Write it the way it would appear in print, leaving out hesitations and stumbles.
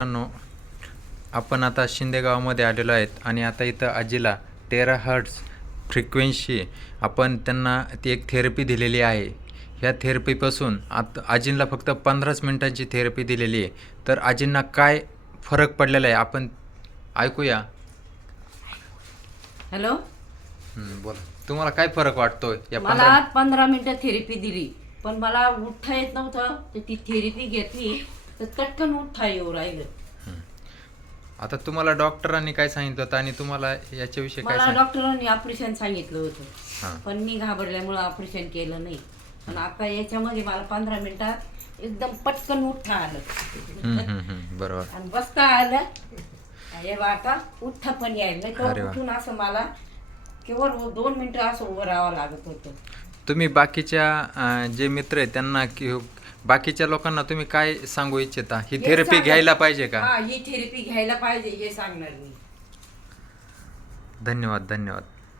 मित्रांनो, आपण आता शिंदे गावामध्ये आलेलो आहेत आणि आता इथं आजीला टेराहर्ट्झ फ्रिक्वेन्सी आपण त्यांना ती एक थेरपी दिलेली आहे. ह्या थेरपीपासून आता आजींना फक्त 15च मिनिटांची थेरपी दिलेली आहे. तर आजींना काय फरक पडलेला आहे आपण ऐकूया. हॅलो, बोला, तुम्हाला काय फरक वाटतोय या मला 15 मिनिटं थेरपी दिली, पण मला उठता येत नव्हतं. तर ती थेरपी घेतली तर चटकन उठता येऊ राहिलं. आता तुम्हाला डॉक्टरांनी काय सांगितलं होतं आणि तुम्हाला याच्याविषयी काय मला डॉक्टरांनी ऑपरेशन सांगितलं होतं, हां पण मी घाबरल्यामुळं ऑपरेशन केलं नाही. पण आता याच्यामध्ये मला 15 मिनिटात एकदम पटकन उठता आलं बरोबर आणि बसता आलं. हे बा आता उठता पण यायला नाही. अरे तर वा. उठून असं मला केवळ 2 मिनिटं असं उभं राहावं लागत होतं. तुम्ही बाकीच्या जे मित्र आहेत त्यांना बाकीच्या लोकांना तुम्ही काय सांगू इच्छिता? ही हे थेरपी सांगा. घ्यायला पाहिजे का? हा, ही थेरपी घ्यायला पाहिजे हे सांगणार मी. धन्यवाद.